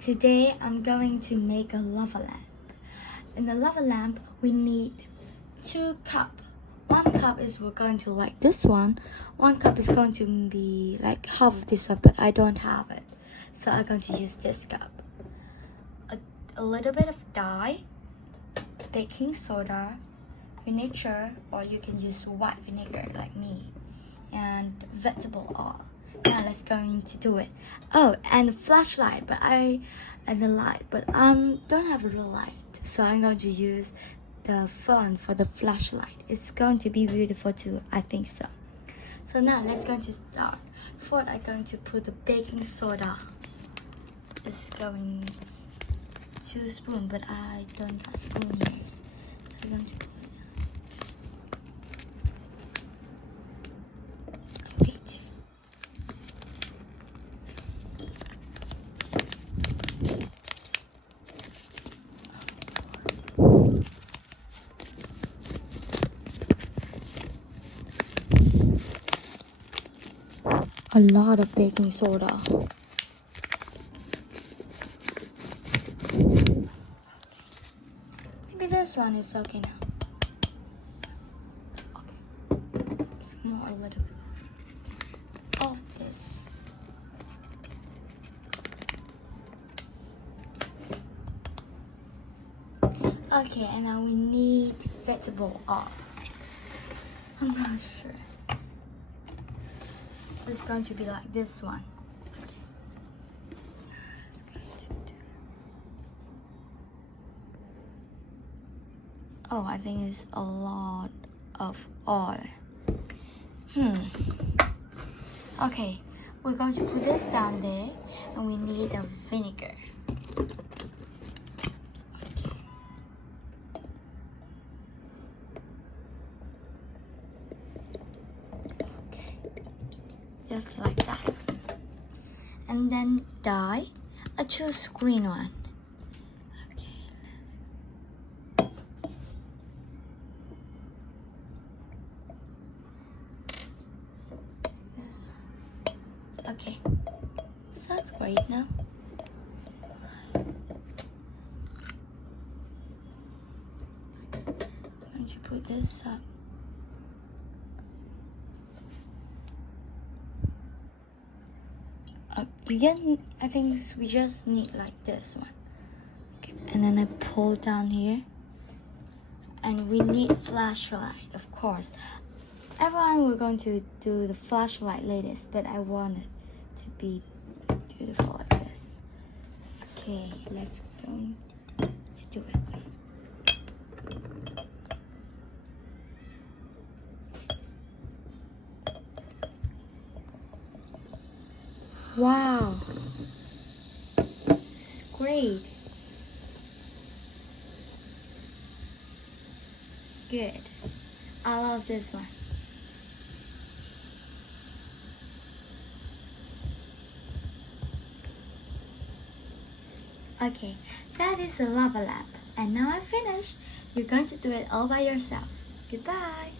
Today I'm going to make a lava lamp. In the lava lamp we need 2 cups. 1 cup is we're going to like this one. 1 cup is going to be like half of this one, but I don't have it, so I'm going to use this cup. A little bit of dye, baking soda, vinegar, or you can use white vinegar like me, and vegetable oil. Now let's go into do it. Oh, and the flashlight, but I don't have a real light, so I'm going to use the phone for the flashlight. It's going to be beautiful too, I think so. So now let's go to start. First I'm going to put the baking soda. It's going 2 spoons, but I don't got spoon here, so I'm going to put wait. A lot of baking soda. Maybe this one is okay now. Okay. More a little bit of this. Okay, and now we need vegetable oil. I'm not sure. It's going to be like this one. Oh, I think it's a lot of oil. Okay, we're going to put this down there, and we need a vinegar. Okay, just like that. And then dye. I choose green one. Okay, so that's great now. I'm going to put this up. I think we just need like this one. Okay, and then I pull down here. And we need flashlight, of course. Everyone, we're going to do the flashlight latest, but I want it to be beautiful like this. Okay, let's go to do it. Wow, this is great. Good. I love this one. Okay, that is the lava lamp. And now I'm finished. You're going to do it all by yourself. Goodbye.